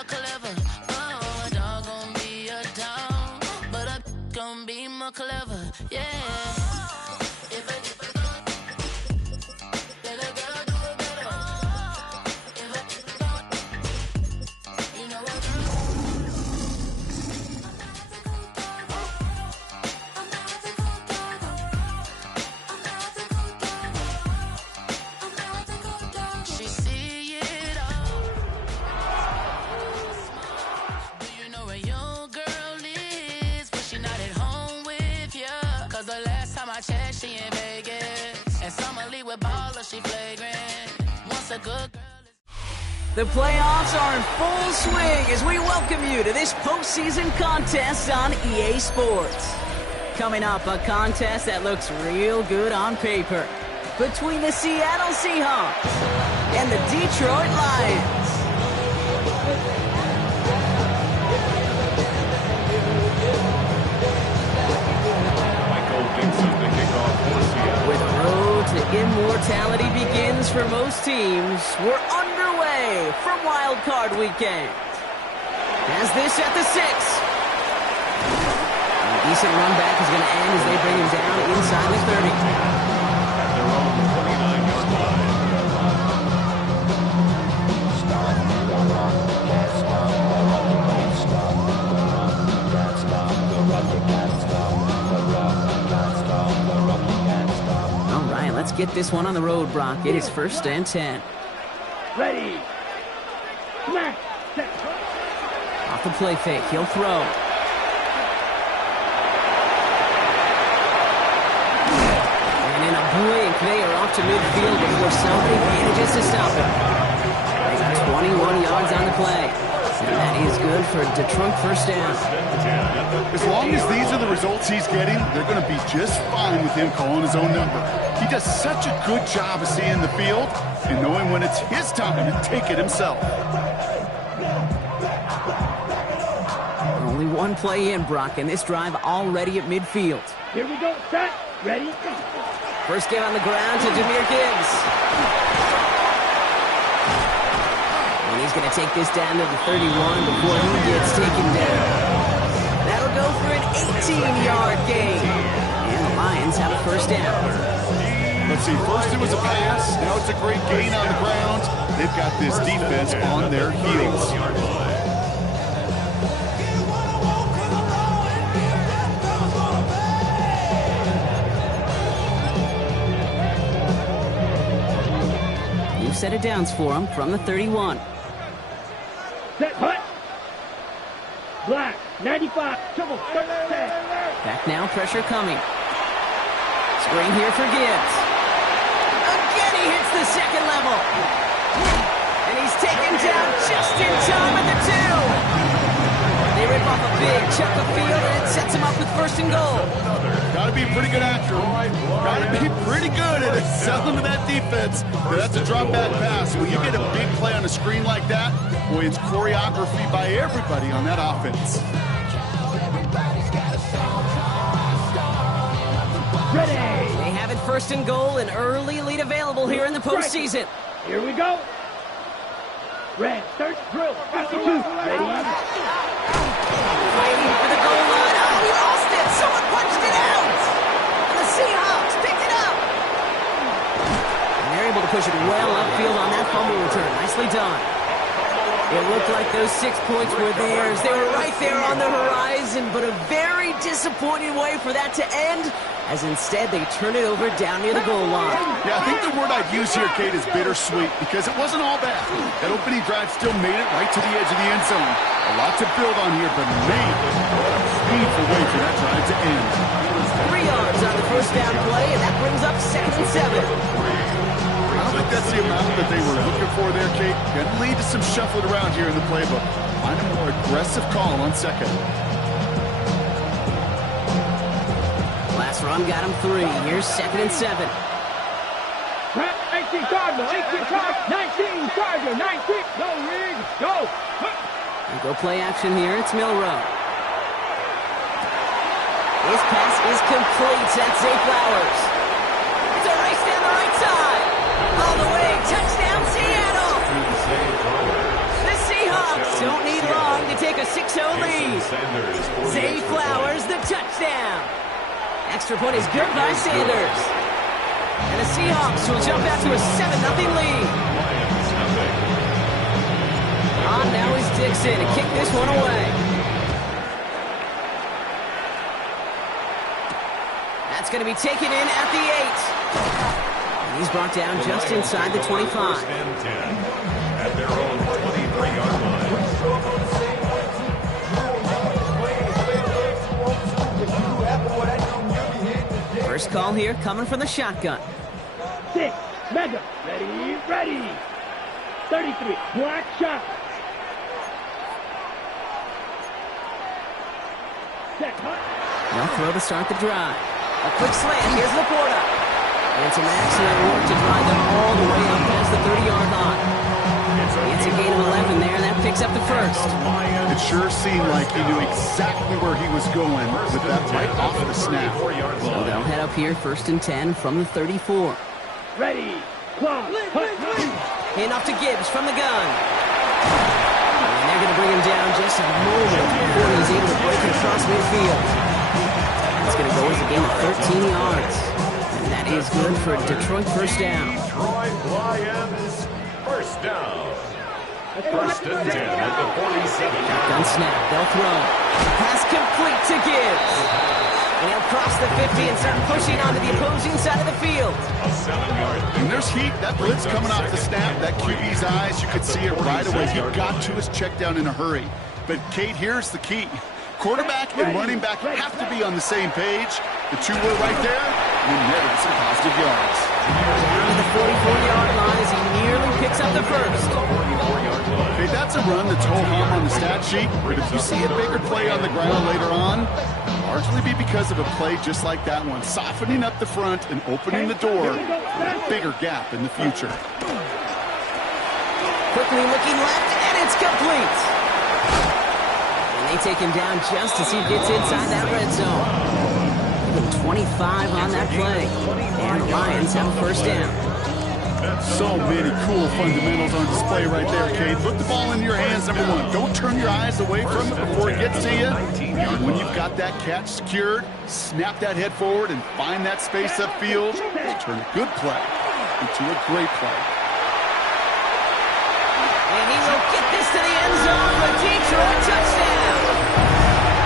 more clever. Oh, a dog gon' be a dog, but a gon' be more clever. Yeah. She in Vegas, and Summer Lee with baller, she flagrant. Once a good girl. The playoffs are in full swing as we welcome you to this postseason contest on EA Sports. Coming up, a contest that looks real good on paper between the Seattle Seahawks and the Detroit Lions. With Road to Immortality begins for most teams, we're underway from Wild Card Weekend. As this at the 6. A decent run back is going to end as they bring him down inside the 30. At their own 29-yard line. Let's get this one on the road, Brock. It is 1st and 10. Ready. Smack. Off the play fake. He'll throw. And in a blink, they are off to midfield before somebody manages to stop him. They got 21 yards on the play. And that is good for Detroit 1st down. As long as these are the results he's getting, they're going to be just fine with him calling his own number. He does such a good job of seeing the field and knowing when it's his time to take it himself. Only one play in, Brock, and this drive already at midfield. Here we go, set, ready. First game on the ground to Jahmyr Gibbs. And he's going to take this down to the 31 before he gets taken down. That'll go for an 18-yard gain. And the Lions have a 1st down. Let's see, first it was a pass, now it's a great gain on the ground. They've got this defense on their heels. New set of downs for him from the 31. Set, hut. Black, 95, triple, 10. Back now, pressure coming. Screen here for Gibbs. Again, he hits the second level. And he's taken down just in time at the 2. They rip off a big chunk of field, and it sets him up with 1st and goal. Got to be a pretty good actor. Got to be pretty good at selling to that defense. That's a drop back pass. When you get a big play on a screen like that, boy, it's choreography by everybody on that offense. Ready. They have it 1st and goal, an early lead available here in the postseason. Here we go. Red, third drill, 52. Ready. Fighting for the goal line. Oh, he lost it. Someone punched it out. And the Seahawks picked it up. And they're able to push it well upfield on that fumble return. Nicely done. It looked like those 6 points were theirs. They were right there on the horizon, but a very disappointing way for that to end, as instead they turn it over down near the goal line. Yeah, I think the word I'd use here, Kate, is bittersweet, because it wasn't all bad. That opening drive still made it right to the edge of the end zone. A lot to build on here, but man, what a painful way for that drive to end. 3 yards on the 1st down play, and that brings up 2nd and 7. I don't think that's the amount that they were looking for there, Kate. Going to lead to some shuffling around here in the playbook. Find a more aggressive call on 2nd. Last run got him 3. Here's 2nd and 7. 18 Cardinal, 18 Cardinal, 19 Charger, 19. Go, Rig, go. And go play action here. It's Milrow. His pass is complete. That's Zay Flowers. It's a race down the right side. All the way. Touchdown, Seattle. The Seahawks don't need a 6-0 lead. Zay Flowers, the touchdown. Extra point is good by Sanders. And the Seahawks will jump out to a 7-0 lead. On now is Dixon to kick this one away. That's going to be taken in at the 8. And he's brought down just inside the 25. First and 10 at their own 23-yard line. First call here coming from the shotgun. 6, mega, ready. 33, black shot. Set, hot. No throw to start the drive. A quick slant. Here's Laporta. And it's an excellent work to drive them all the way up past the 30-yard line. It's a gain of 11 there, and that picks up the first. It sure seemed like he knew exactly where he was going with that right off the snap. So they'll head up here, 1st and 10 from the 34. Ready, clock, hot. Hand off to Gibbs from the gun. And they're going to bring him down just a moment before he's able to break it across midfield. It's going to go as a gain of 13 yards. And that is good for a Detroit first down. Detroit Lions first down. First and 10 at the 47. Gun snap, they'll throw. Pass complete to Gibbs. And he'll cross the 50 and start pushing onto the opposing side of the field. A 7-yard. And there's heat. That blitz coming off the snap. That QB's eyes, you could see it right away. He got to his check down in a hurry. But, Kate, here's the key. Quarterback and running back have to be on the same page. The two were right there, and netted some positive yards. Down to the 44-yard line as he nearly picks up the first. Okay, that's a run that's ho-hum on the stat sheet, but if you see a bigger play on the ground later on, largely be because of a play just like that one, softening up the front and opening the door for a bigger gap in the future. Quickly looking left, and it's complete. And they take him down just as he gets inside that red zone. Even 25 on that play. And the Lions have a first down. So many cool fundamentals on display right there, Cade. Put the ball in your hands, number one. Don't turn your eyes away from it before it gets to you. And when you've got that catch secured, snap that head forward and find that space upfield to turn a good play into a great play. And he will get this to the end zone for Detroit touchdown.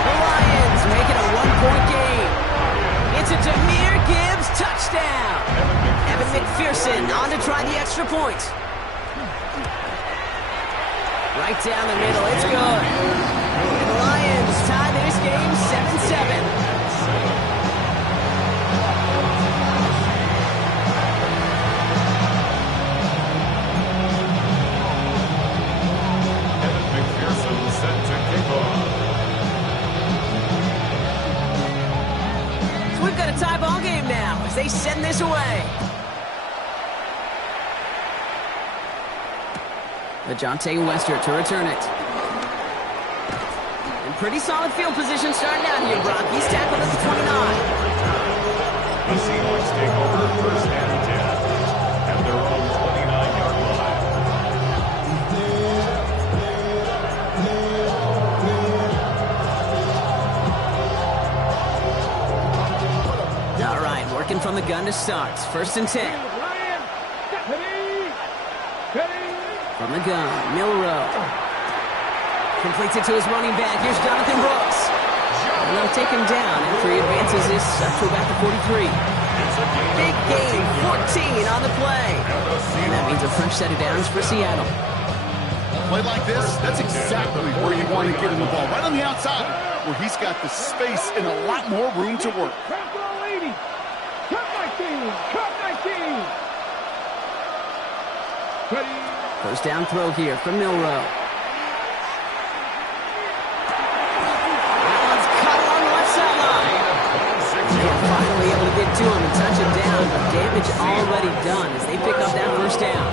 The Lions make it a 1-point game. It's a Jahmyr Gibbs touchdown. Evan McPherson on to try the extra point. Right down the middle, it's good. And the Lions tie this game 7-7. Evan McPherson set to kick off. So we've got a tie ball game now as they send this away. DeJounte Wester to return it. And pretty solid field position starting out here, Brock. He's tackled at the 29. The Seahawks take over first and 10 at their own 29-yard line. All right, working from the gun to start. 1st and 10. From the gun, Milrow. Completes it to his running back. Here's Jonathan Brooks. And they'll take him down after he advances this up to about the 43. Big gain, 14 on the play. And that means a fresh set of downs for Seattle. Play like this, that's exactly where you want to get him the ball. Right on the outside, where he's got the space and a lot more room to work. First down throw here from Milrow. That one's cut along the left sideline. They're finally able to get to him and touch him down, but damage already done as they pick up that first down.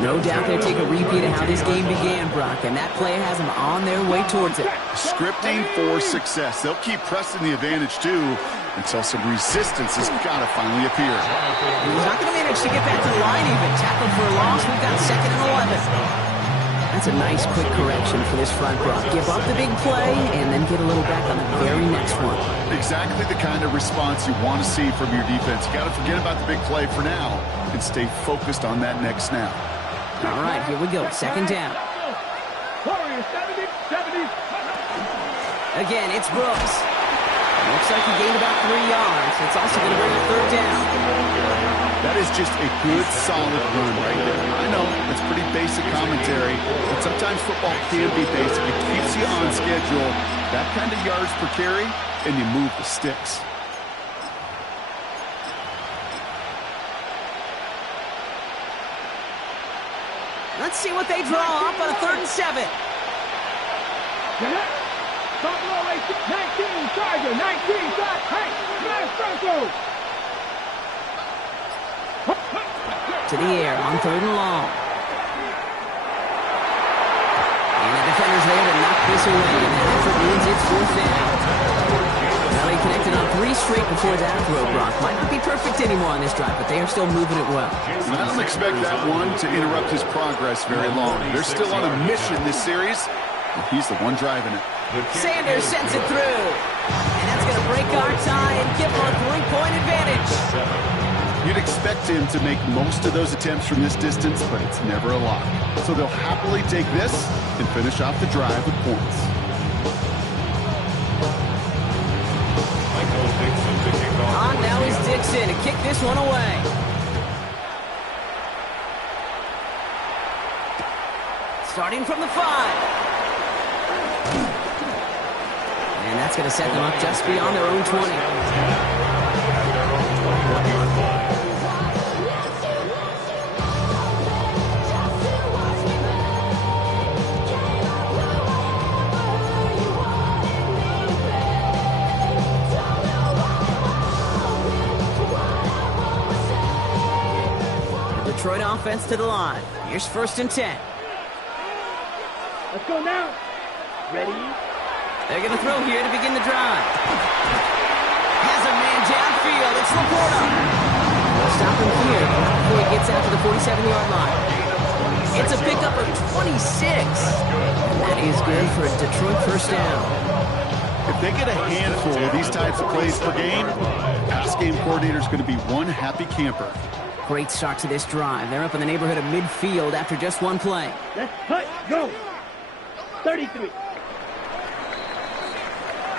No doubt they take a repeat of how this game began, Brock, and that play has them on their way towards it. Scripting for success. They'll keep pressing the advantage, too, until some resistance has got to finally appear. He's not going to manage to get back to the line even. Tackled for a loss. We've got 2nd and 11. A That's a nice quick correction for this front row. Give up the big play and then get a little back on the very next one. Exactly the kind of response you want to see from your defense. You got to forget about the big play for now and stay focused on that next snap. All right, here we go. Second down. Again, it's Brooks. Looks like he gained about 3 yards. It's also going to bring a third down. That is just a good, solid run right there. I know, it's pretty basic commentary, but sometimes football can be basic. It keeps you on schedule, that kind of yards per carry, and you move the sticks. Let's see what they draw up on a 3rd and 7. Buffalo 19, Charger, 19, shot, hey, left circle. To the air on 3rd and long. And the defender's there to knock this away, and that effort means it's 4th down. Well, he connected on 3 straight before that throw, Brock. Might not be perfect anymore on this drive, but they are still moving it well. I don't expect that one to interrupt his progress very long. They're still on a mission this series, and he's the one driving it. Sanders sends it through. And that's going to break our tie and give him a 3-point advantage. You'd expect him to make most of those attempts from this distance, but it's never a lock. So they'll happily take this and finish off the drive with points. On now is Dixon to kick this one away. Starting from the 5. And that's going to set them up just beyond their own 20. The Detroit offense to the line. Here's 1st and 10. Let's go now. Ready? They're going to throw here to begin the drive. Has a man downfield. It's Laporta. They'll stop him here before he gets out to the 47-yard line. It's a pickup of 26. And that is good for a Detroit 1st down. If they get a handful of these types of plays per game, pass game coordinator is going to be one happy camper. Great start to this drive. They're up in the neighborhood of midfield after just one play. Let's hut, go. 33.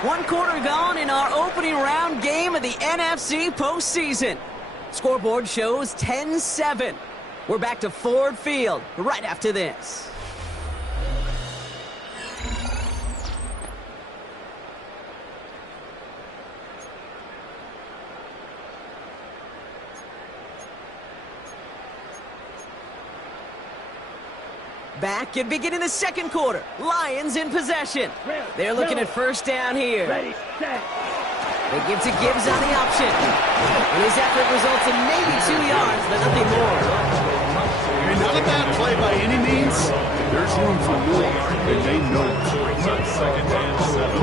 1 quarter gone in our opening round game of the NFC postseason. Scoreboard shows 10-7. We're back to Ford Field right after this. Back and beginning the 2nd quarter. Lions in possession. They're looking at 1st down here. Ready, set. They give to Gibbs on the option. And his effort results in maybe 2 yards, but nothing more. Not a bad play by any means. There's room for more, and they know it. 2nd and 7.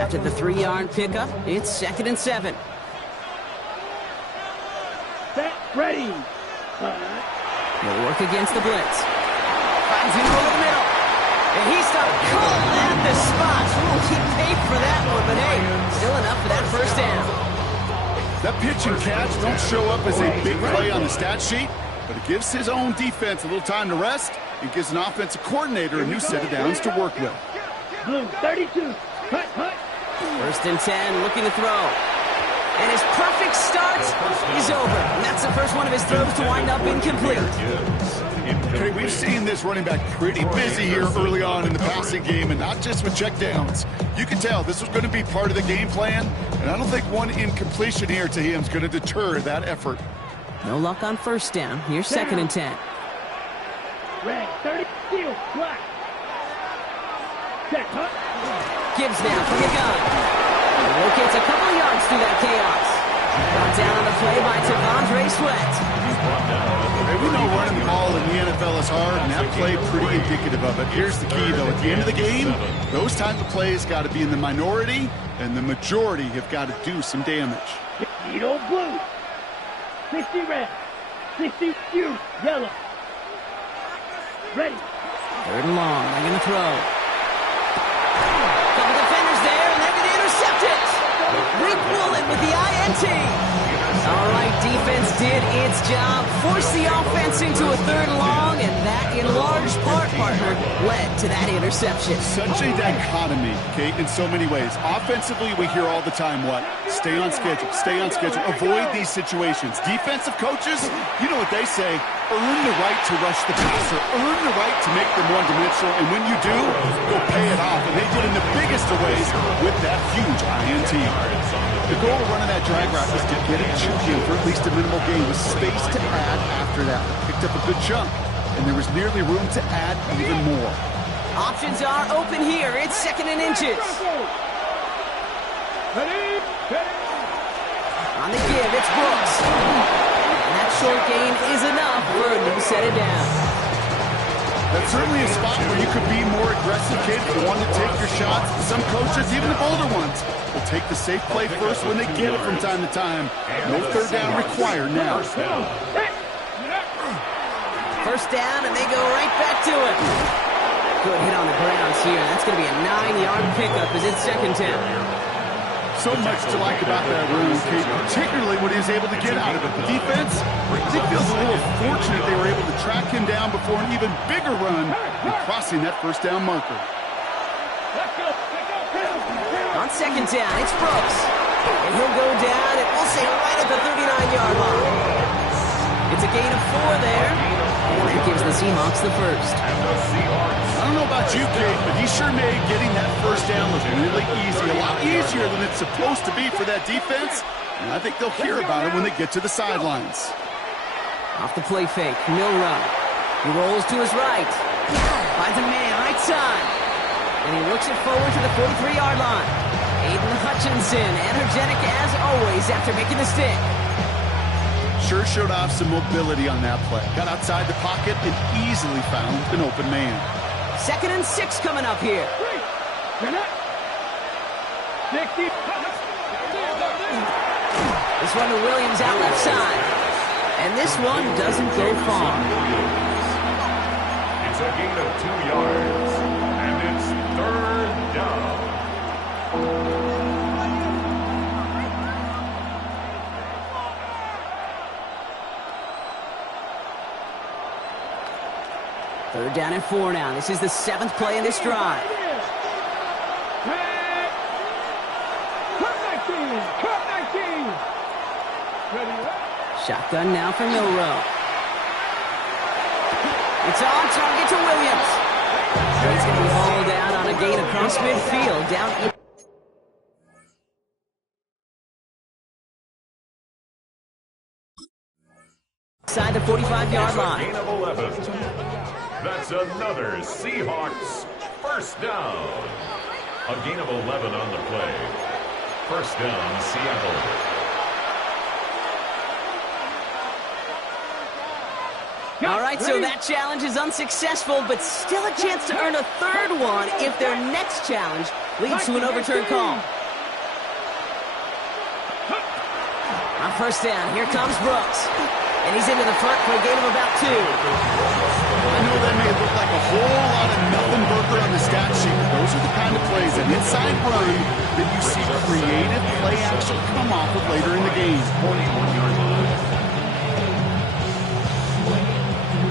After the 3-yard pickup, it's 2nd and 7. Set, ready. They'll work against the blitz. Finds him over the middle. And he stopped cold at the spot. Ooh, he paid for that one, but hey, still enough for that 1st down. That pitch and catch don't show up as a big play on the stat sheet, but it gives his own defense a little time to rest. It gives an offensive coordinator a new set of downs to work with. Blue, 32. Hut, hut. 1st and 10, looking to throw. And his perfect start is over. And that's the first one of his throws to wind up incomplete. Okay, we've seen this running back pretty busy here early on in the passing game, and not just with checkdowns. You can tell this was going to be part of the game plan, and I don't think one incompletion here to him is going to deter that effort. No luck on 1st down. Here's 2nd and 10. Red, 30, steel, black. Set, hut. Gibbs now from the gun. He locates a couple of yards through that chaos. Brought down on the play by Tavondre sweat. We know running the ball in the NFL is hard, and that play pretty indicative of it. Here's the key, though. At the end of the game, those type of plays got to be in the minority, and the majority have got to do some damage. 60 blue, 60 red, 60 yellow. Ready. Third and long. They're going to throw. Couple defenders there, and they're going to intercept it. Rick Woolen with the INT. All right, defense did its job, forced the offense into a third and long, and that, in large part, partner, led to that interception. Such a dichotomy, Kate, in so many ways. Offensively, we hear all the time what? Stay on schedule, avoid these situations. Defensive coaches, you know what they say, earn the right to rush the passer, earn the right to make them one-dimensional, and when you do, go pay it off. And they did in the biggest of ways with that huge INT. The goal of running that drag route was to get it in for at least a minimal gain with space to add after that. Picked up a good chunk, and there was nearly room to add even more. Options are open here. It's 2nd and inches. On the give, it's Brooks. And that short gain is enough for a new set it down. That's certainly a spot where you could be more aggressive, Kate, if you want to take your shots. Some coaches, even the bolder ones, will take the safe play first when they get it from time to time. No third down required now. First down, and they go right back to it. Good hit on the grounds here. That's going to be a 9-yard pickup as it's 2nd down. So much to like about that run, Kate, particularly what he was able to get out of it. The defense, I think, feels a little fortunate they were able to track him down before an even bigger run and crossing that first down marker. On 2nd down, it's Brooks. And he'll go down, and we'll say right at the 39-yard line. It's a gain of 4 there, and that gives the Seahawks the first. I don't know about you, Kate, but he sure made getting that first down look really easy. A lot easier than it's supposed to be for that defense. And I think they'll hear about it when they get to the sidelines. Off the play fake, Milroe. He rolls to his right. Finds a man right side. And he looks it forward to the 43-yard line. Aiden Hutchinson, energetic as always after making the stick. Sure showed off some mobility on that play. Got outside the pocket and easily found an open man. 2nd and 6 coming up here. This one to Williams out left side. And this one doesn't go far. It's a gain of 2 yards, and it's 3rd down. Third down and 4 now. This is the 7th play in this drive. Shotgun now for Milroe. It's on target to Williams. He's going to be hauled down on a gain across midfield. Down inside the 45-yard line. Gain of 11. That's another Seahawks first down. A gain of 11 on the play. First down, Seattle. All right, so that challenge is unsuccessful, but still a chance to earn a 3rd one if their next challenge leads to an overturned call. On first down, here comes Brooks. And he's into the front for a gain of about 2. I know that may look like a whole lot of nothing burger on the stat sheet, but those are the kind of plays, an inside run, that you see creative play action come off of later in the game.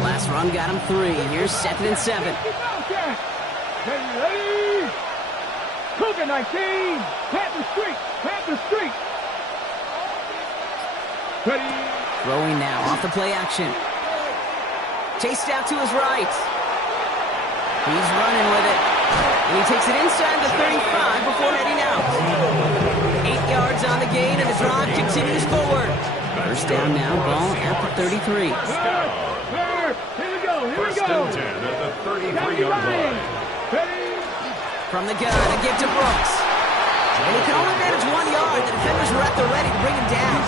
Last run got him 3. Here's 2nd and 7. Cougar 19, Panther Street. Ready. Throwing now off the play action. Chased out to his right. He's running with it. And he takes it inside the 35 before heading out. 8 yards on the gain, and the drive continues forward. First down now, ball at the 33. First and 10 at the 33-yard line. From the gun, a give to Brooks. And he can only manage 1 yard. The defenders were at the ready to bring him down.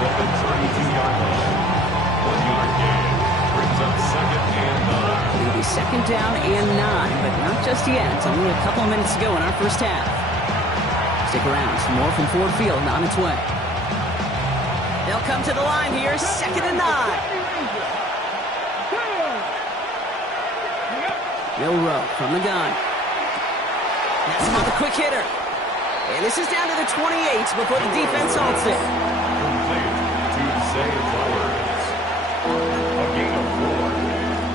At the 32-yard line. 2nd down and 9, but not just yet. It's only a couple of minutes to go in our first half. Stick around for more from Ford Field on its way. They'll come to the line here, 2nd and 9. Milroe from the gun. That's him on the quick hitter. And this is down to the 28 before the defense halts it. Complete to Zay Flowers. A gain of 4,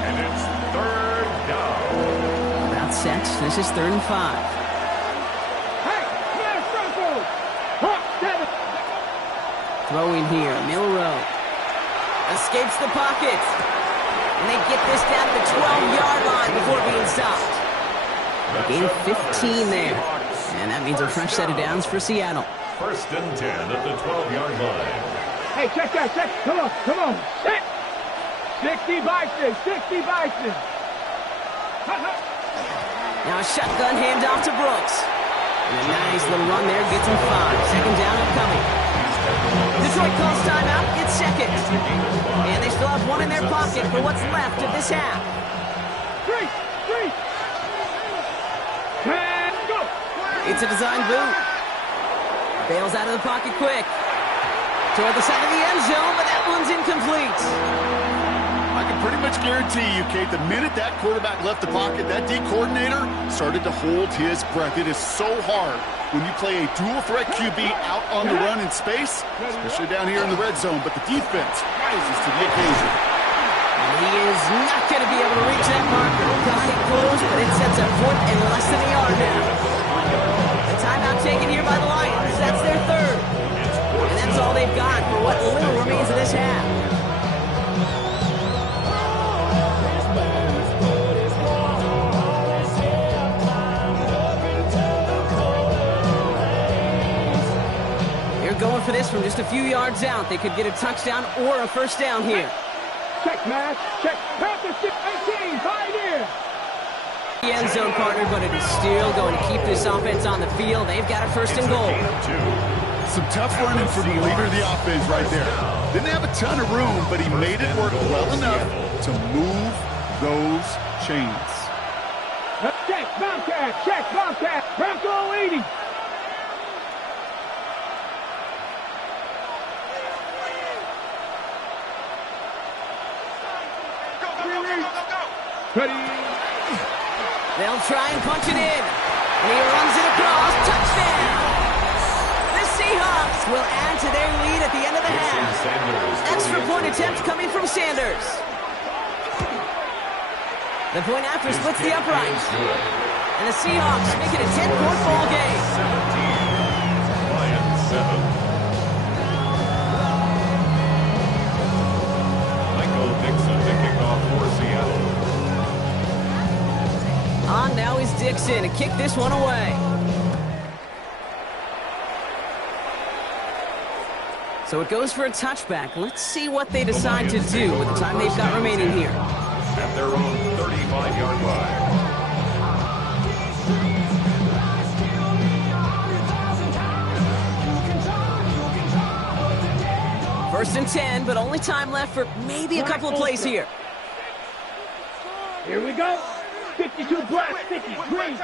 and it's 3rd down. About set. This is 3rd and 5. Throwing here, Milroe. Escapes the pocket. And they get this down to the 12-yard line before being stopped. A gain of 15 there. And that means a fresh set of downs for Seattle. 1st and 10 at the 12-yard line. Hey, check that, check. Come on. Set. 60 Bison, 60 Bison. Now a shotgun handoff to Brooks. And a nice little run there gets him 5. 2nd down upcoming. Detroit calls timeout. It's 2nd. And they still have 1 in their pocket for what's left of this half. 3. Go. It's a design boot. Bails out of the pocket quick. Toward the side of the end zone, but that one's incomplete. I can pretty much guarantee you, Kate, the minute that quarterback left the pocket, that D coordinator started to hold his breath. It is so hard when you play a dual-threat QB out on the run in space, especially down here in the red zone, but the defense rises to the occasion. And he is not going to be able to reach that marker. Got it close, but it sets up 4th and less than a yard now. The timeout taken here by the Lions. That's their 3rd. And that's all they've got for what little remains of this half. They're going for this from just a few yards out. They could get a touchdown or a 1st down here. Check, man. Check. Panthers 18, Pioneer. The end zone partner, but it is still going to keep this offense on the field. They've got a 1st and goal. Some tough running from the leader of the offense right there. Didn't have a ton of room, but he made it work well enough to move those chains. Check, Bobcat. Bronco 80. Ready. They'll try and punch it in. And he runs it across. Touchdown! The Seahawks will add to their lead at the end of the half. Extra point attempt coming from Sanders. The point after splits the uprights. And the Seahawks make it a 10-point ball game. 17, Lions 7. Michael Dixon to kick off for Seattle. On now is Dixon to kick this one away. So it goes for a touchback. Let's see what they decide to do with the time they've got remaining here. At their own 35-yard line. 1st and 10, but only time left for maybe a couple of plays here. Here we go. 52 black, 50 green.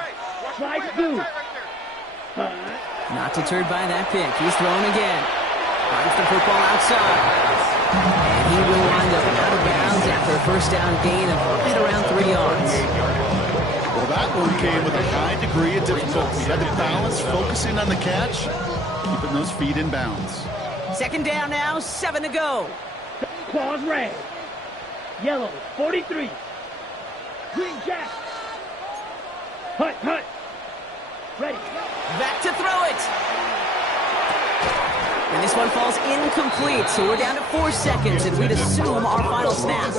Slide through. Not deterred by that pick. He's throwing again. Finds the football outside. And he will wind up out of bounds after a 1st down gain of right around 3 yards. Well, that one came with a high degree of difficulty. He had to balance, focusing on the catch, keeping those feet in bounds. 2nd down now, 7 to go. Claws red. Yellow, 43. Green jack. Hut. Ready. Back to throw it. And this one falls incomplete, so we're down to 4 seconds, and we'd assume our final snap.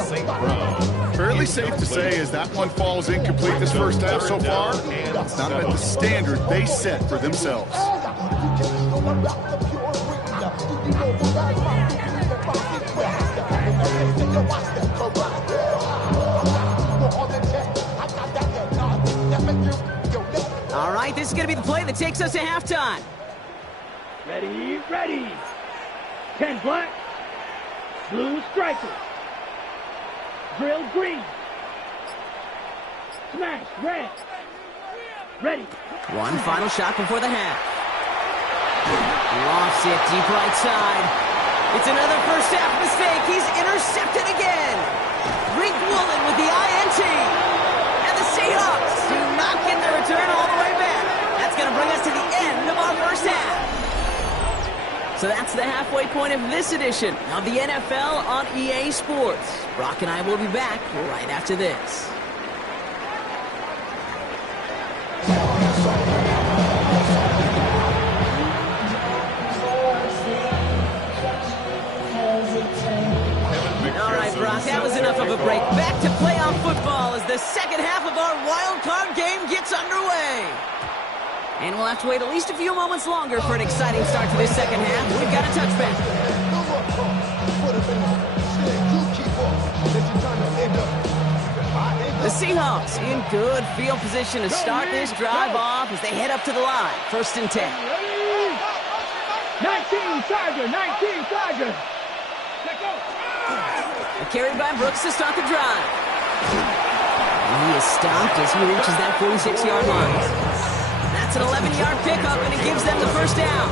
Fairly safe to say as that one falls incomplete this first half so far, it's not at the standard they set for themselves. All right, this is going to be the play that takes us to halftime. Ready. 10 black. Blue striker. Drill green. Smash. Red. Ready. One final shot before the half. Lofts it deep right side. It's another first half mistake. He's intercepted again. Rick Woolen with the INT. And the Seahawks do not get the return all the way back. That's going to bring us to the end of our first half. So that's the halfway point of this edition of the NFL on EA Sports. Brock and I will be back right after this. All right, Brock, that was enough of a break. Back to playoff football as the second half of our wild card game gets underway. And we'll have to wait at least a few moments longer for an exciting start to this second half. We've got a touchback. The Seahawks in good field position to start this drive off as they head up to the line. 1st and 10. 19 Chargers. 19 Chargers. Let go. A carry by Brooks to start the drive. And he is stopped as he reaches that 46-yard line. That's an 11-yard pickup, and it gives them the first down.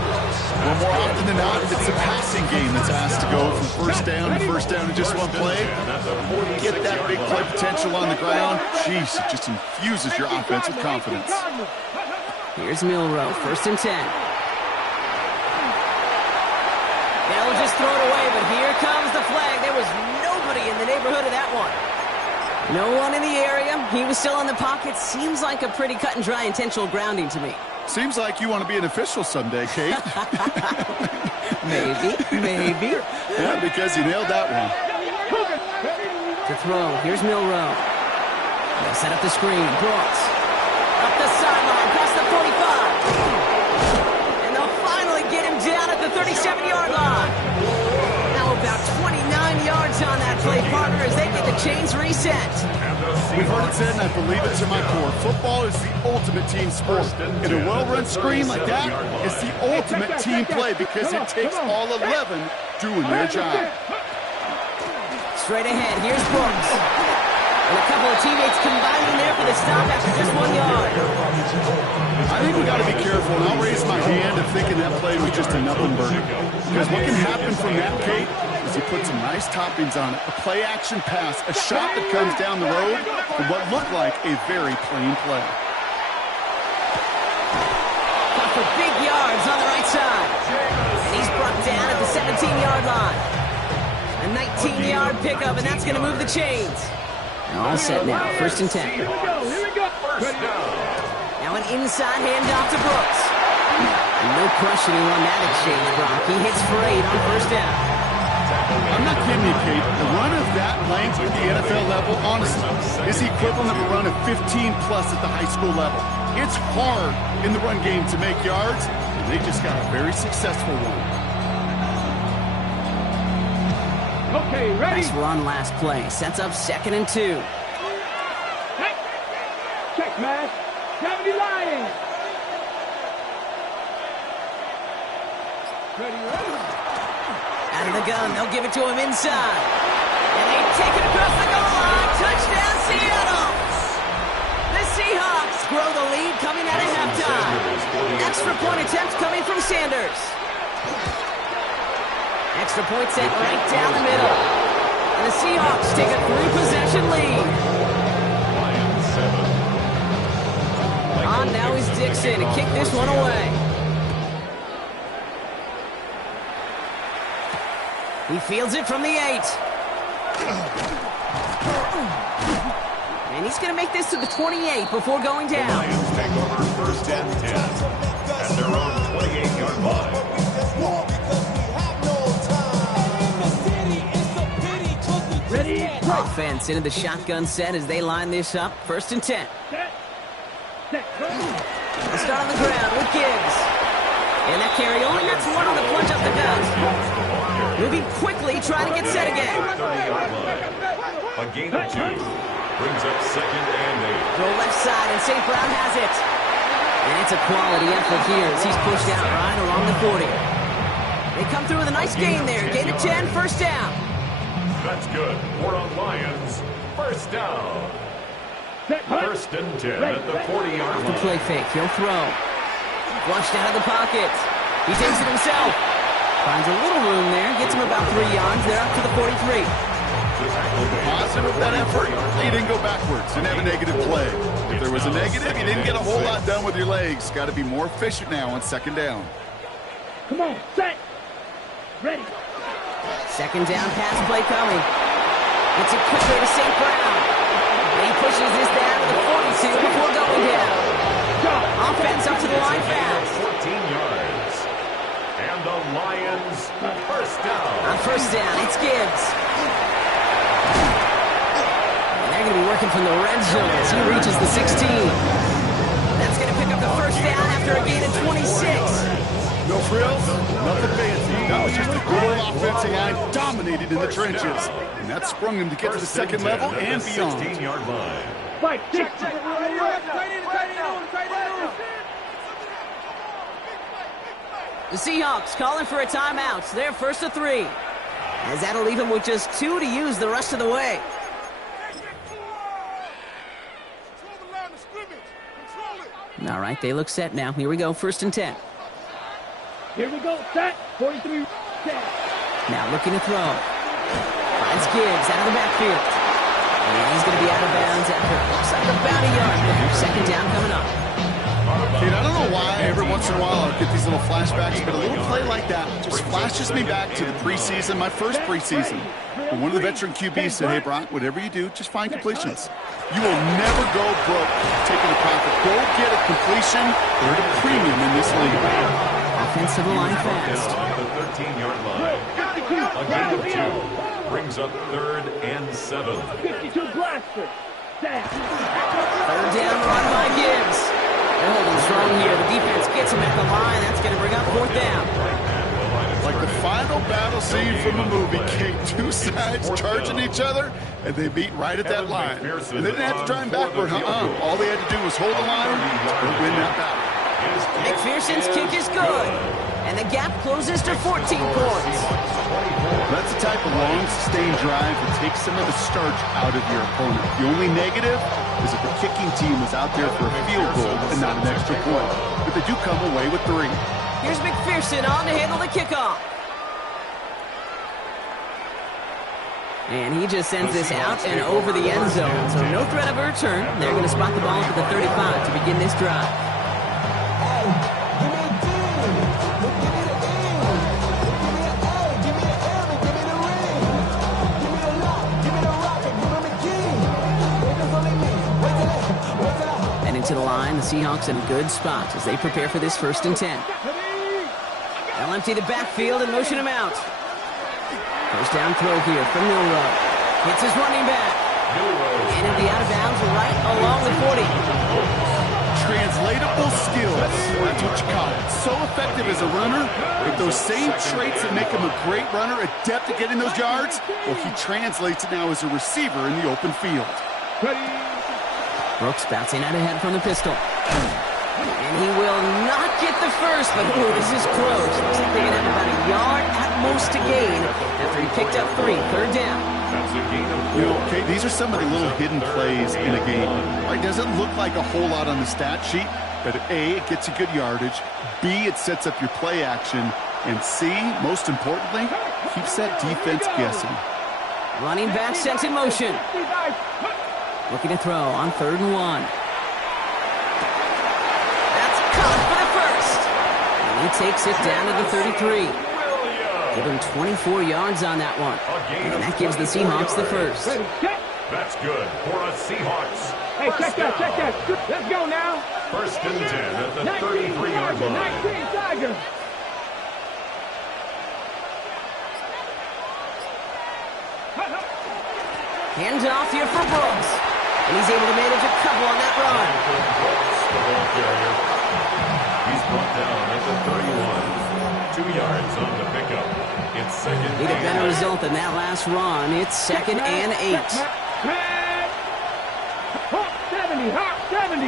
Well, more often than not, it's a passing game that's asked to go from first down in just one play. Get that big play potential on the ground. Jeez, it just infuses your offense with confidence. Here's Milroe, 1st and 10. They'll just throw it away, but here comes the flag. There was nobody in the neighborhood of that one. No one in the area. He was still in the pocket. Seems like a pretty cut and dry intentional grounding to me. Seems like you want to be an official someday, Kate. Maybe. Yeah, because you nailed that one. To throw. Here's Milroe. They'll set up the screen. Brooks. Up the sideline. Past the 45. And they'll finally get him down at the 37-yard line. Now about 29 yards on that play, partner, as they get the chains reset. We've heard it said, and I believe it to my core, football is the ultimate team sport. And a well-run screen like that is the ultimate team play because it takes all 11 doing their job. Straight ahead, here's Brooks. And a couple of teammates combining there for the stop after just 1 yard. I think we got to be careful, and I'll raise my hand of thinking that play was just a nothing burger. Because what can happen from that, Kate, is he put some nice toppings on it. A play-action pass, a shot that comes down the road for what looked like a very plain play. Got for big yards on the right side. And he's brought down at the 17-yard line. A 19-yard pickup, and that's going to move the chains. All set now, 1st and 10. Here we go. First down. Now an inside handoff to Brooks. No questioning on that exchange, Brock. He hits for 8 on 1st down. I'm not kidding you, Kate. The run of that length at the NFL level, honestly, is the equivalent of a run of 15-plus at the high school level. It's hard in the run game to make yards, and they just got a very successful one. Okay, ready. Nice run last play. Sets up 2nd and 2. Hey. Check, man. 70 Lions. Ready. Out of the gun, they'll give it to him inside. And they take it across the goal line. Touchdown, Seattle! The Seahawks grow the lead coming out of halftime. Extra point attempt coming from Sanders. Extra point set right down the middle. And the Seahawks take a 3-possession lead. On now is Dixon to kick this one away. He fields it from the 8. And he's going to make this to the 28 before going down. The Lions take over 1st and 10 at their own 28-yard line. Ready. Offense into the shotgun set as they line this up. 1st and 10. Set. They start on the ground with Gibbs. And that carry only gets one on the plunge up the gut. Moving quickly, trying to get set again. 30-yard line. A gain of 2 brings up 2nd and 8. Throw left side, and St. Brown has it. And it's a quality effort here as he's pushed out right along the 40. They come through with a nice gain there. Gain of 10, 1st down. That's good. 4 on Lions. 1st down. First and 10 at the 40-yard The line. play fake. He'll throw. Flushed out of the pocket. He takes it himself. Finds a little room there. Gets him about 3 yards. They're up to the 43. Positive of that effort, you didn't go backwards. Didn't have a negative play. If there was a negative, you didn't get a whole lot done with your legs. Got to be more efficient now on second down. Come on, set. Ready. Second down pass play coming. It's a quick way to St. Brown. And he pushes this down to the 42 before going down. Offense up to the line fast. 14 yards. And the Lions first down. On first down, it's Gibbs. And they're going to be working from the red zone as he reaches the 16. That's going to pick up the first down after a gain of 26. No frills, nothing fancy. That was just a good old offensive line dominated in the trenches. And that sprung him to get to the second level and beyond. 16-yard line. Fight, six. The Seahawks calling for a timeout. They're first to 3. As that'll leave him with just 2 to use the rest of the way. All right, they look set now. Here we go, first and 10. Here we go, set. 43. Set. Now looking to throw. Finds Gibbs out of the backfield. And he's going to be out of bounds after looks like about a yard there. Second down coming up. Dude, I don't know why every once in a while I get these little flashbacks, but a little play like that just flashes me back to the preseason, my first preseason. And one of the veteran QBs said, hey, Brock, whatever you do, just find completions. You will never go broke taking a profit. Go get a completion or a premium in this league. Offensive line fast. Down at the 13-yard line. A gain of 2 brings up 3rd and 7. 52 blaster. Set. Third down run by Gibbs. They're holding strong here. The defense gets him at the line. That's going to bring up 4th down. Like the final battle scene from a movie, Kate, 2 sides charging each other, and they meet right at that line. And they didn't have to try him backward, All they had to do was hold the line and win that battle. McPherson's kick is good. And the gap closes to 14 points. That's the type of long, sustained drive that takes some of the starch out of your opponent. The only negative is if the kicking team is out there for a field goal and not an extra point. But they do come away with 3. Here's McPherson on to handle the kickoff. And he just sends this out and over the end zone. So no threat of a return. They're going to spot the ball at the 35 to begin this drive. To the line, the Seahawks in a good spot as they prepare for this first and 10. They'll empty the backfield and motion him out. First down throw here from Milroe. Hits his running back. And he'll be out of bounds right along the 40. Translatable skills. That's what you call it. So effective as a runner, with those same traits that make him a great runner, adept at getting those yards, well, he translates it now as a receiver in the open field. Brooks bouncing out ahead from the pistol. And he will not get the first, but ooh, this is close. Looks like they're going to have about a yard at most to gain after he picked up 3. Third down. That's a gain of 4. Okay, these are some of the little hidden plays in a game. It doesn't look like a whole lot on the stat sheet, but A, it gets you good yardage. B, it sets up your play action. And C, most importantly, keeps that defense guessing. Running back sent in motion. Looking to throw on 3rd and 1. That's caught for the first. And he takes it down to the 33. Give him 24 yards on that one. And that gives the Seahawks the first. That's good for a Seahawks. Hey, check that. Let's go now. First and 10 at the 33-yard line. 19 Tigers. Hands off here for Brooks. And he's able to manage a couple on that run. He's brought down at the 31. 2 yards on the pickup. It's second. Need a better result than that last run. It's 2nd and 8. Hawk 70. Hawk 70.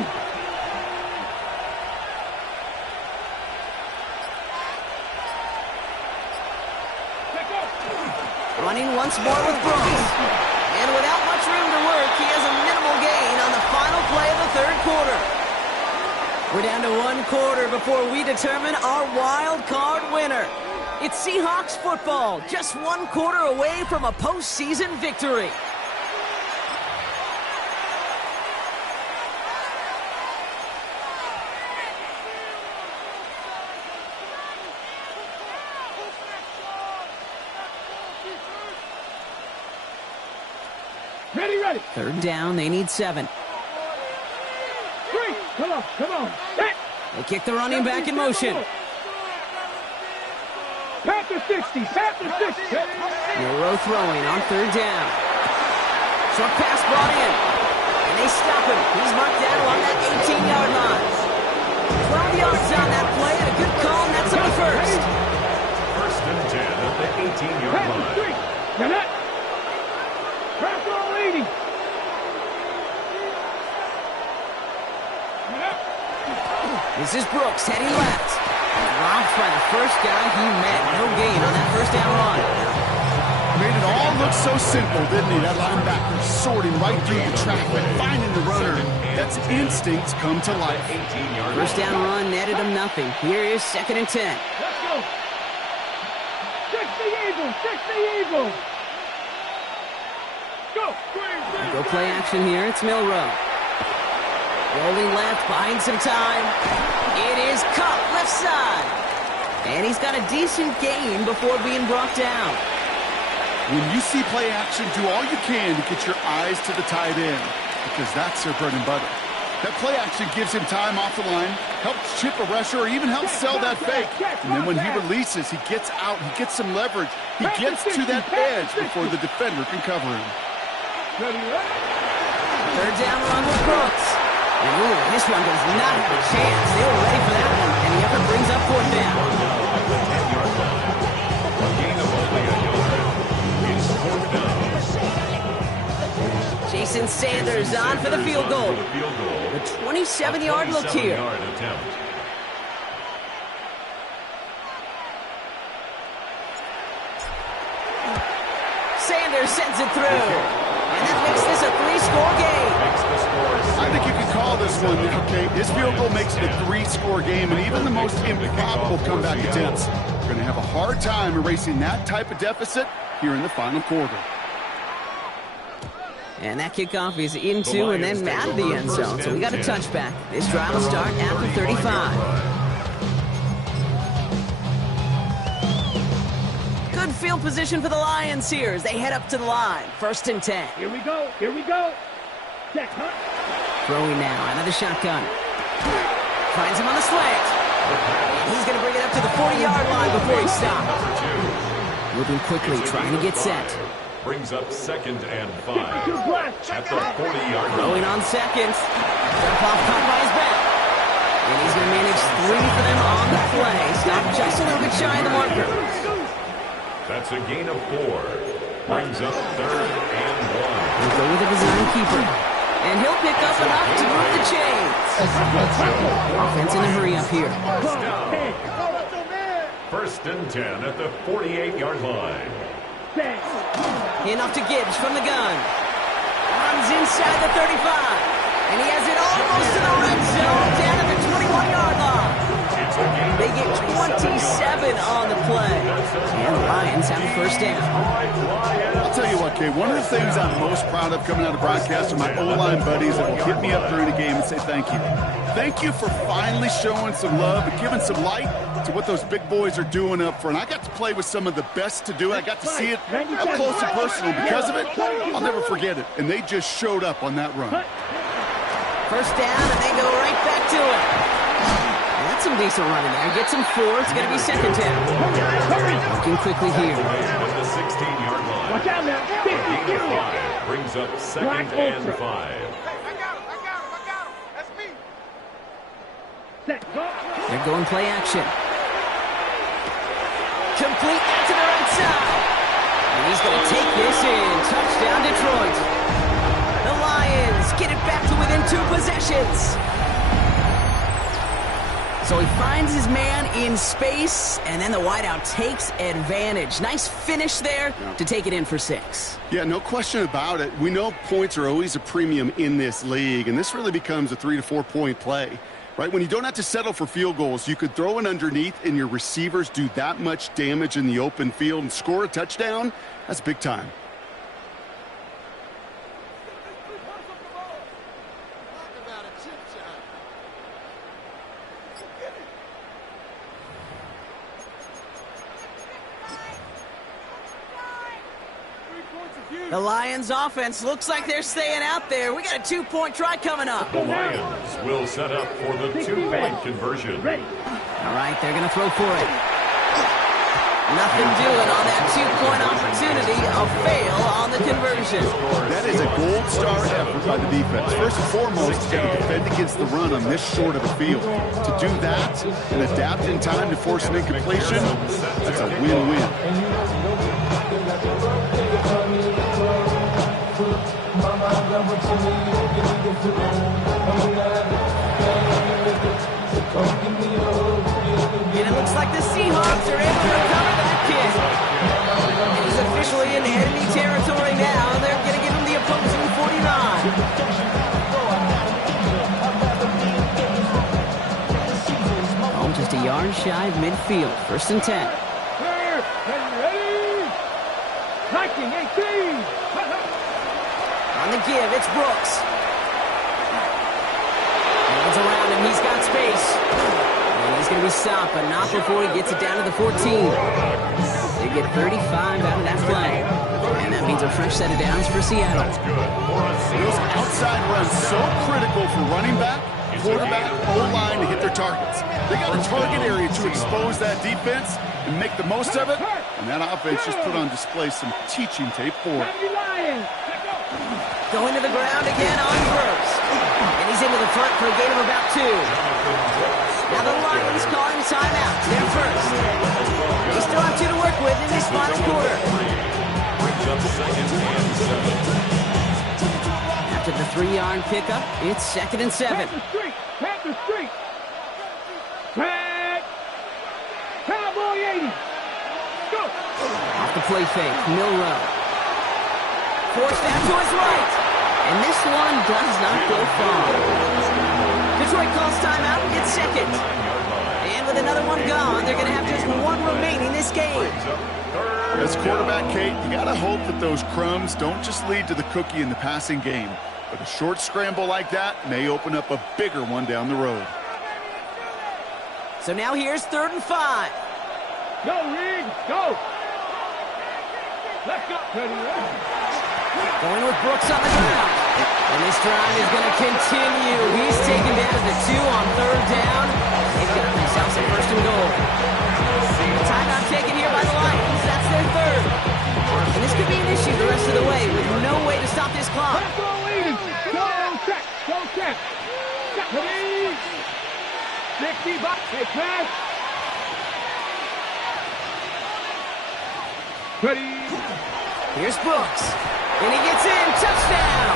Running once more with Brooks. And without much room to work, he has a minimal gain on the final We're down to 1 quarter before we determine our wild card winner. It's Seahawks football, just 1 quarter away from a postseason victory. Ready. 3rd down, they need 7. 3. Come on. Set. They kick the running back in motion. Panther 60. Milroe throwing on 3rd down. Short pass brought in. And they stop him. He's marked down along that 18-yard line. 12 yards on that play, and a good call, and that's on the first. 1st and 10 at the 18-yard Panther 3. line. Now that. Pass on leading. This is Brooks heading left. Dropped by the first guy he met. No gain on that 1st down run. Made it all look so simple, didn't he? That linebacker sorting right through the traffic, finding the runner. That's instincts come to life. 18-yard 1st down run netted him nothing. Here is 2nd and 10. Let's go. 60 Eagles. Go. Go play action here. It's Milroe. Rolling left, buying some time. It is Cup, left side. And he's got a decent gain before being brought down. When you see play action, do all you can to get your eyes to the tight end, because that's their bread and butter. That play action gives him time off the line, helps chip a rusher, or even helps sell that fake. And then when he releases, he gets out, he gets some leverage. He gets to that edge before the defender can cover him. 3rd down run with Brooks. And ooh, this one does not have a chance. They were ready for that one, and the effort brings up 4th down. at the 10-yard line. A gain of only a yard. It's 4th down. Jason Sanders on for the field goal. The 27-yard look here. 27-yard attempt. Sanders sends it through. And that makes this a 3-score game. Makes the score I think you could call this one, okay, this field goal makes it a 3-score game, and even the most improbable comeback attempts are going to have a hard time erasing that type of deficit here in the final quarter. And that kickoff is into and then out of the end zone. So we got a touchback. This drive will start at the 35. Good field position for the Lions here as they head up to the line. 1st and 10. Here we go. Check, huh? Throwing now out of the shotgun. Finds him on the slant. And he's going to bring it up to the 40-yard line before he stops. Moving quickly, trying to get set. Brings up 2nd and 5 at the 40-yard line. Throwing on seconds. Jump off caught by his back. And he's going to manage 3 for them on the play. Stop just a little bit shy of the marker. That's a gain of 4. Brings up 3rd and 1. He'll go with a design keeper. And he'll pick up enough to move the chains. Offense in a hurry up here. 1st and 10 at the 48-yard line. Enough to Gibbs from the gun. Runs inside the 35. And he has it almost to the red zone down at the 21-yard line. They get 27 on the play. And the Lions have a 1st down. I'll tell you what, Kay, one of the things I'm most proud of coming out of broadcast are my O-line buddies that will hit me up during the game and say thank you. Thank you for finally showing some love and giving some light to what those big boys are doing up front. I got to play with some of the best to do it. I got to see it up close and personal. Because of it, I'll never forget it. And they just showed up on that run. 1st down, and they go right back to it. And that's some decent running there. Gets him 4. It's going to be 2nd down. Looking quickly here. At the 16-yard line. Watch out now. A gain of 5. Brings up 2nd and 5. They're going play action. Complete out to the right side. And he's going to take this in. Touchdown, Detroit. The Lions get it back to within 2 possessions. So he finds his man in space, and then the wideout takes advantage. Nice finish there to take it in for 6. Yeah, no question about it. We know points are always a premium in this league, and this really becomes a 3 to 4 point play. Right, when you don't have to settle for field goals, you could throw it underneath and your receivers do that much damage in the open field and score a touchdown. That's big time. The Lions offense looks like they're staying out there. We got a 2-point try coming up. The Lions will set up for the 2-point conversion. All right, they're going to throw for it. Nothing doing on that 2-point opportunity. A fail on the conversion. That is a gold star effort by the defense. First and foremost, to defend against the run on this short of a field. To do that and adapt in time to force an incompletion, that's a win-win. And it looks like the Seahawks are able to recover that kick. And he's officially in enemy territory now. They're going to give him the opposing 49. Oh, just a yard shy of midfield. 1st and 10. Ready? Hiking 18. On the give, it's Brooks. Hands around him, he's got space. And he's going to be stopped, but not before he gets it down to the 14. They get 35 out of that play. And that means a fresh set of downs for Seattle. Those outside runs so critical for running back, quarterback, O-line to hit their targets. They got a target area to expose that defense and make the most of it. And that offense just put on display some teaching tape for it. Going to the ground again on Brooks. And he's into the front for a gain of about 2. Now the Lions calling timeout. They're first. They still have 2 to work with in this final quarter. After the 3-yard pickup, it's 2nd and 7. Panther Street. Track. Cowboy 80. Go. Off the play fake, Milrow. Forced out to his right. And this one does not go far. Detroit calls timeout. It's 2nd. And with another one gone, they're going to have just 1 remaining this game. As quarterback, Kate, you got to hope that those crumbs don't just lead to the cookie in the passing game. But a short scramble like that may open up a bigger one down the road. So now here's 3rd and 5. Go, Reed. Go. Let's go. Going with Brooks on the ground. And this drive is going to continue. He's taken down to the 2 on 3rd down. They've got themselves a 1st and goal. Timeout taken here by the Lions. That's their 3rd. And this could be an issue the rest of the way with no way to stop this clock. Let's go, Eden. Go, check. Go, check. Ready. 60 bucks. Hey, pass. Ready. Here's Brooks. And he gets in. Touchdown.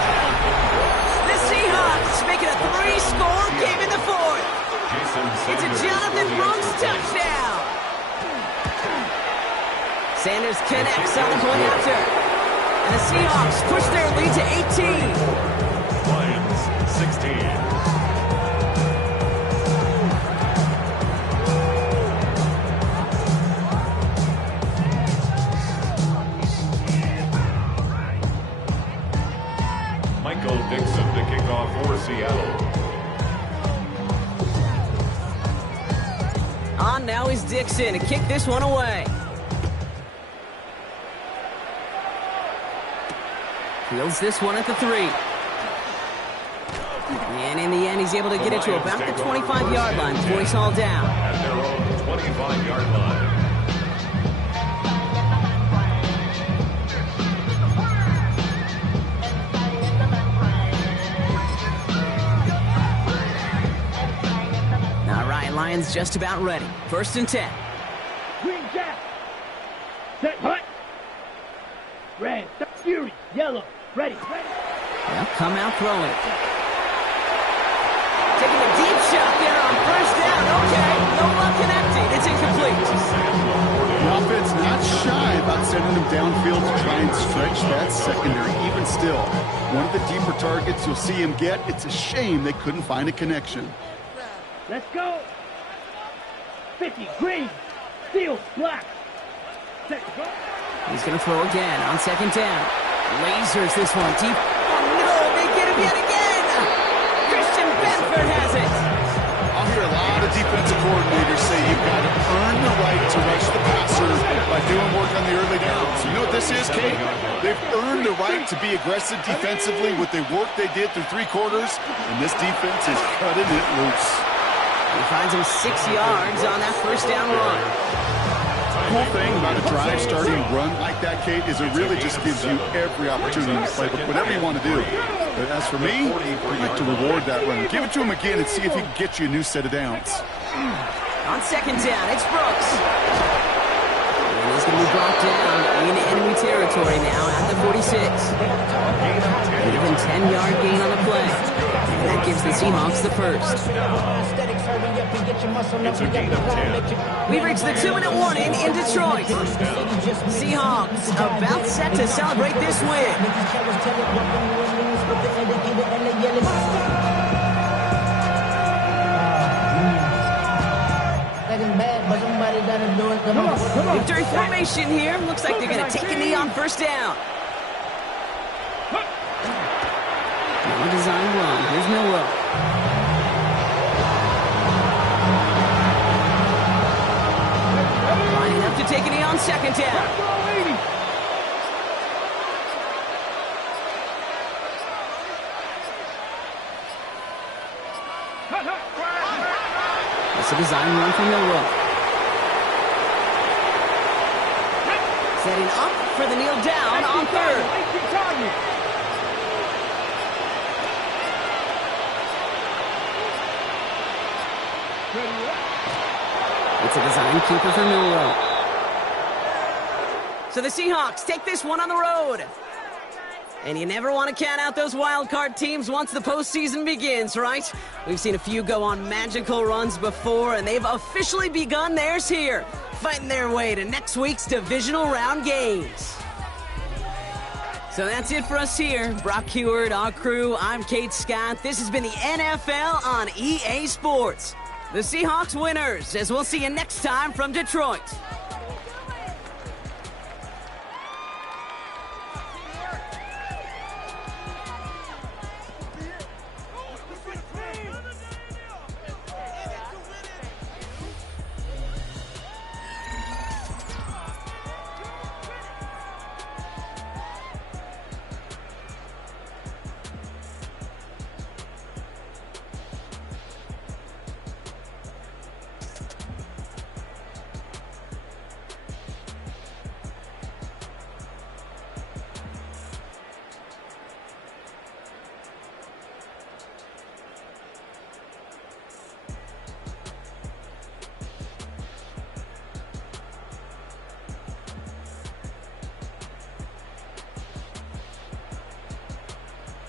The Seahawks make it a 3-score game in the 4th. It's a Jonathan Brooks touchdown. Sanders connects on the point after. And the Seahawks push their lead to 18. Lions 16. Michael Dixon to kick off for Seattle. On now is Dixon to kick this one away. Fields this one at the 3. And in the end, he's able to get it to about the 25-yard line before he's hauled down. At their own 25-yard line. Lions just about ready. 1st and 10. Green Jack. Set hut. Red. Fury. Yellow. Ready. They'll come out throwing it. Taking a deep shot there on 1st down. Okay. No luck connecting. It's incomplete. The offense not shy about sending them downfield to try and stretch that secondary. Even still, one of the deeper targets you'll see him get. It's a shame they couldn't find a connection. Let's go. 50, green, steel, black. Set, go. He's going to throw again on second down. Lasers this one deep. Oh, no, they get him yet again. Christian Benford has it. I'll hear a lot of defensive coordinators say you've got to earn the right to rush the passer by doing work on the early downs. You know what this is, Kate? They've earned the right to be aggressive defensively with the work they did through 3 quarters, and this defense is cutting it loose. He finds him 6 yards on that first down run. The cool thing about a drive starting run like that, Kate, is it really just gives you every opportunity to play whatever you want to do. But as for me, I'd like to reward that run. Give it to him again and see if he can get you a new set of downs. On second down, it's Brooks. And he's going to be brought down in enemy territory now at the 46. Even 10-yard gain on the play. And that gives the Seahawks the first. It's a gain of 10. We've reached the 2-minute warning in Detroit. Seahawks about set to celebrate this win. Victory formation here. Looks like they're going to take a knee on first down. Now a design run. Here's Millwell. Lining up to take a knee on second down. It's a design run for Millwell. Setting up for the kneel down on third. It's a design keeper for Millwell. So the Seahawks take this one on the road. And you never want to count out those wild card teams once the postseason begins, right? We've seen a few go on magical runs before, and they've officially begun theirs here, fighting their way to next week's divisional round games. So that's it for us here. Brock Huard, our crew, I'm Kate Scott. This has been the NFL on EA Sports. The Seahawks winners, as we'll see you next time from Detroit.